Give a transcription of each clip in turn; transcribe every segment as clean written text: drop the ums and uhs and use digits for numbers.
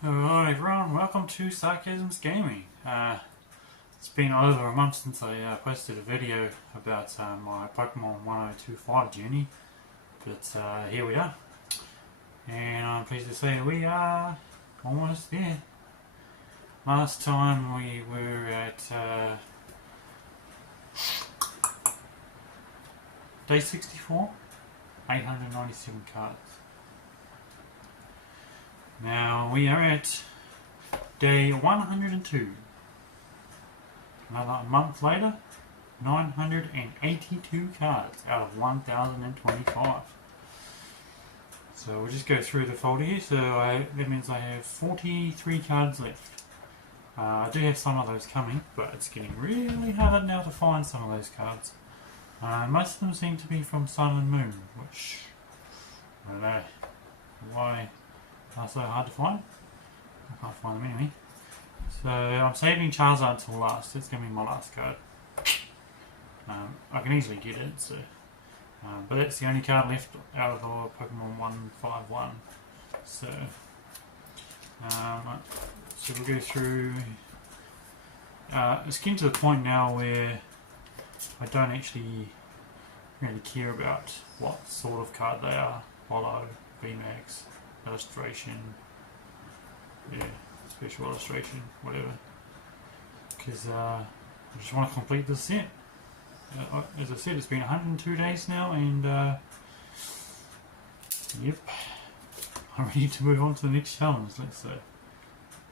Hello everyone, welcome to Sarcasms Gaming. It's been over a month since I posted a video about my Pokemon 102 fighter journey, but here we are, and I'm pleased to say we are almost there. Last time we were at day 64, 897 cards. Now we are at day 102. Another month later, 982 cards out of 1025. So we'll just go through the folder here. So that means I have 43 cards left. I do have some of those coming, but it's getting really hard now to find some of those cards. Most of them seem to be from Sun and Moon, which I don't know why are so hard to find. I can't find them anyway. So I'm saving Charizard until last. It's going to be my last card. I can easily get it, so but that's the only card left out of the Pokemon 151. So we'll go through. It's getting to the point now where I don't actually really care about what sort of card they are. Holo, VMAX, illustration, special illustration, whatever, because I just want to complete this set. As I said, it's been 102 days now, and yep, I'm ready to move on to the next challenge, let's say.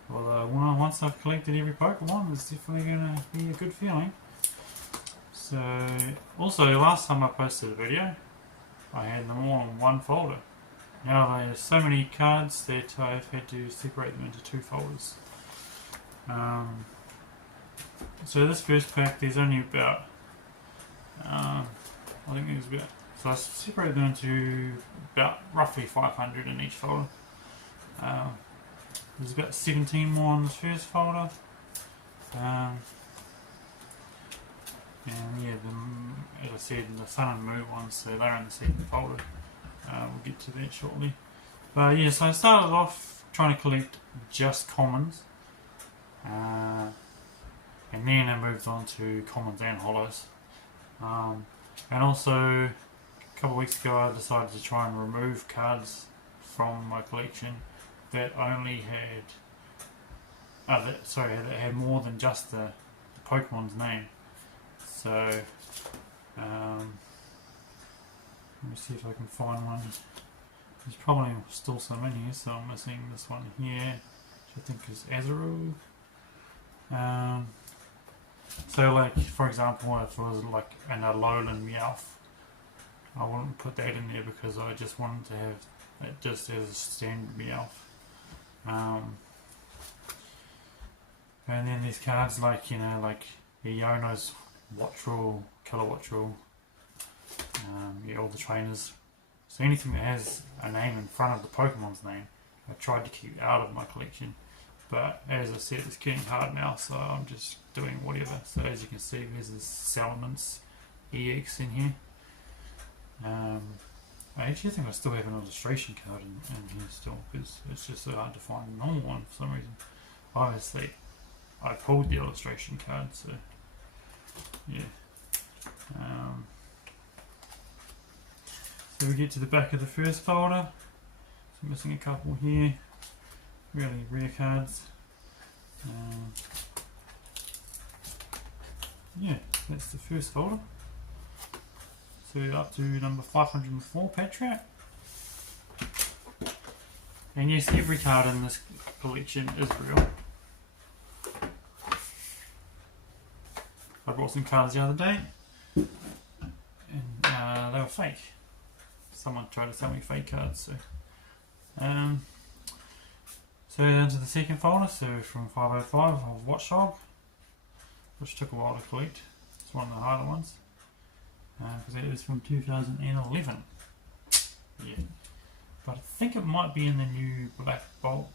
Well, once I've collected every Pokemon, it's definitely going to be a good feeling. So, also, last time I posted a video, I had them all in one folder. Now there's so many cards that I've had to separate them into two folders. So this first pack, there's only about, I think there's about, so I separated them into about roughly 500 in each folder. There's about 17 more in this first folder. And yeah, as I said, the Sun and Moon ones, so they're in the second folder. We'll get to that shortly. But yeah, so I started off trying to collect just commons. And then I moved on to commons and holos. And also, a couple of weeks ago I decided to try and remove cards from my collection that only had that had more than just the Pokemon's name. So let me see if I can find one. There's probably still some in here, so I'm missing this one here, which I think is Azurill. So like, for example, if it was like an Alolan Meowth, I wouldn't put that in there because I just wanted to have it just as a standard Meowth. And then there's cards like, like Iono's Wattrel, Kilowattrel, all the trainers. So anything that has a name in front of the Pokemon's name, I tried to keep out of my collection. But as I said, it's getting hard now, so I'm just doing whatever. So as you can see, there's this Salamence EX in here. I actually think I still have an illustration card in here still, because it's just so hard to find a normal one for some reason. Obviously, I pulled the illustration card, so yeah. So we get to the back of the first folder. So missing a couple here. Really rare cards. Yeah, that's the first folder. So up to number 504, Patrat. And yes, every card in this collection is real. I brought some cards the other day, and they were fake. Someone tried to sell me fake cards, so so into the second folder, so from 505 of Watchdog, which took a while to collect. It's one of the harder ones, because it is from 2011. Yeah, but I think it might be in the new Black Bolt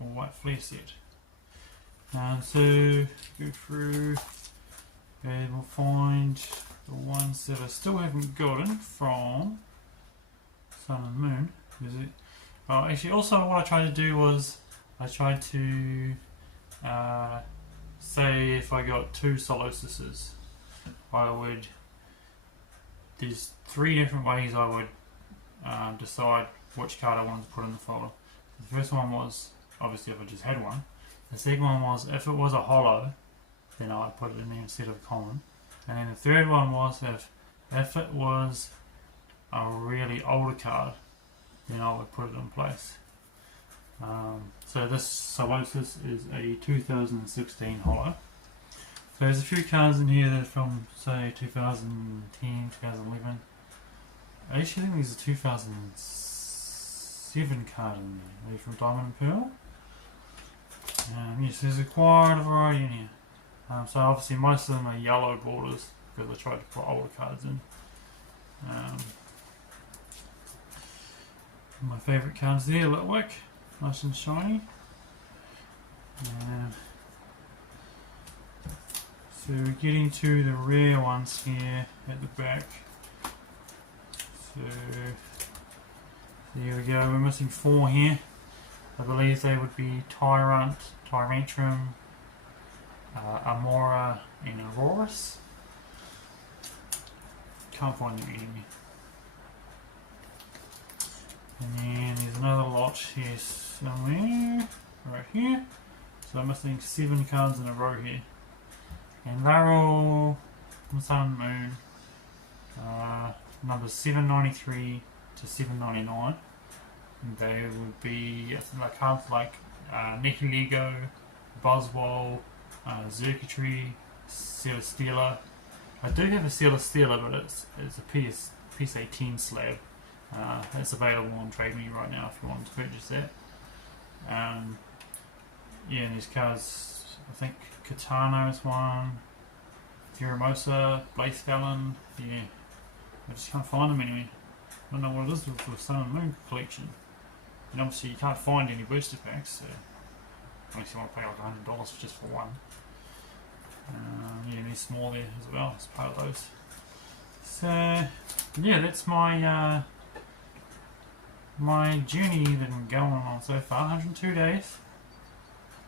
or White Flare set. So go through and we'll find the ones that I still haven't gotten from Sun and Moon. Is it? Actually, also what I tried to do was I tried to say if I got 2 Solstices, I would. There's 3 different ways I would decide which card I wanted to put in the folder. The first one was obviously if I just had one. The second one was if it was a holo, then I'd put it in there instead of a common. And then the third one was if it was a really older card, then I would put it in place. So this Solstice is a 2016 holo. So there's a few cards in here that are from say 2010, 2011. I actually think there's a 2007 card in there, maybe from Diamond and Pearl. Yes, there's quite a variety in here. So obviously most of them are yellow borders because I tried to put older cards in. My favourite cards there, Litwick, nice and shiny. So we're getting to the rare ones here at the back. So there we go, we're missing 4 here. I believe they would be Tyrant, Tyrantrum, Amora and Aurorus. Can't find them anywhere. And then there's another lot here somewhere, right here. So I'm missing 7 cards in a row here. And they're all from Sun and Moon, numbers 793 to 799. And they would be like cards like Nihilego, Buzzwole, Xurkitree, Celesteela. I do have a Celesteela, but it's a PSA 10 slab. It's available on Trade Me right now if you want to purchase that. Yeah, and these cards, I think Katana is one, Furimosa, Blacephalon, yeah. I just can't find them anywhere. I don't know what it is with the Sun and Moon collection. And obviously you can't find any booster packs, so unless you want to pay like $100 just for one. Yeah, and these small there as well, as part of those. So yeah, that's my my journey that I'm going on so far, 102 days.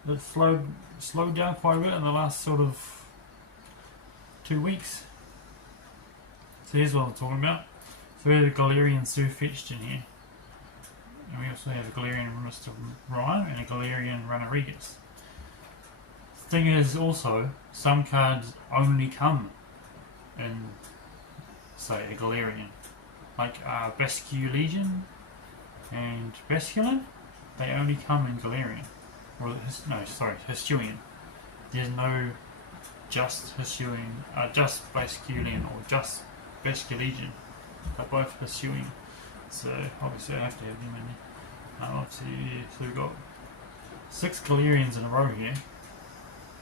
It's slowed down quite a bit in the last sort of 2 weeks. So here's what I'm talking about. So we have a Galarian Sirfetch'd in here. And we also have a Galarian Mr. Ryan and a Galarian Runerigus. The thing is also, some cards only come in, say, a Galarian. Like Bascu Legion and Basculin, they only come in Galarian. Or Hisuian. There's no just Hisuian, just Basculian or just Basculegion. They're both Hisuian. So obviously I have to have them in there. Obviously, so we've got 6 Galarians in a row here.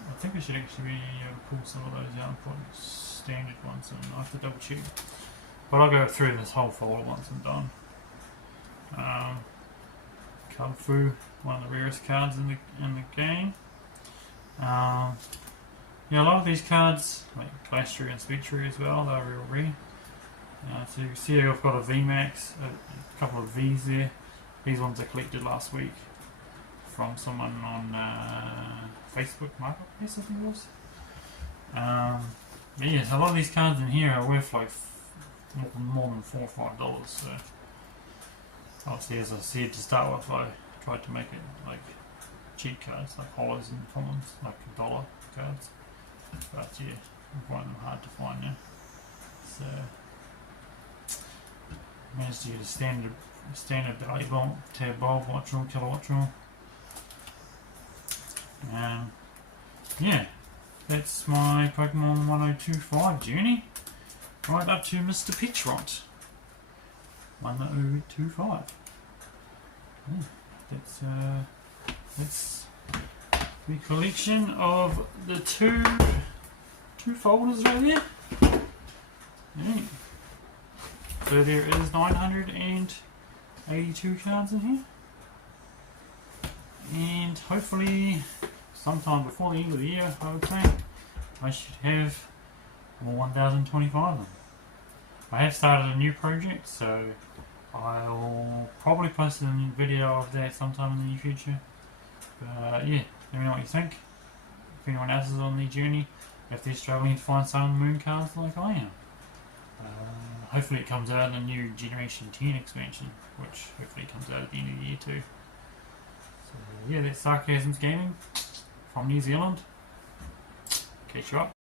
I think we should actually be able to pull some of those out and put standard ones in. I have to double check. But I'll go through this whole folder once I'm done. Kubfu, one of the rarest cards in the game. Yeah, a lot of these cards, like Glastrier and Spectre as well, they're real rare. So you can see I've got a VMAX, a couple of V's there. These ones I collected last week from someone on Facebook Marketplace, I think it was. Yeah, so a lot of these cards in here are worth like more than $4 or $5. So obviously, as I said to start with, I tried to make it like cheap cards, like holos and commons, like $1 cards. But yeah, I'm finding them hard to find now. So managed to get a standard Belly Bomb, Tab Bulb, Wattrel, Kilowattrel. Yeah, that's my Pokemon 1025 journey. Right up to Mr. Petrot. 1025. Yeah, that's the collection of the two folders right there. Yeah. So there is 982 cards in here, and hopefully sometime before the end of the year, I would say, I should have all 1025 of them. I have started a new project, so I'll probably post a video of that sometime in the near future. But yeah, let me know what you think. If anyone else is on their journey, if they're struggling to find Sun and Moon cards like I am. Hopefully it comes out in a new Generation 10 expansion, which hopefully comes out at the end of the year too. So yeah, that's Sarcasms Gaming from New Zealand. Catch you up.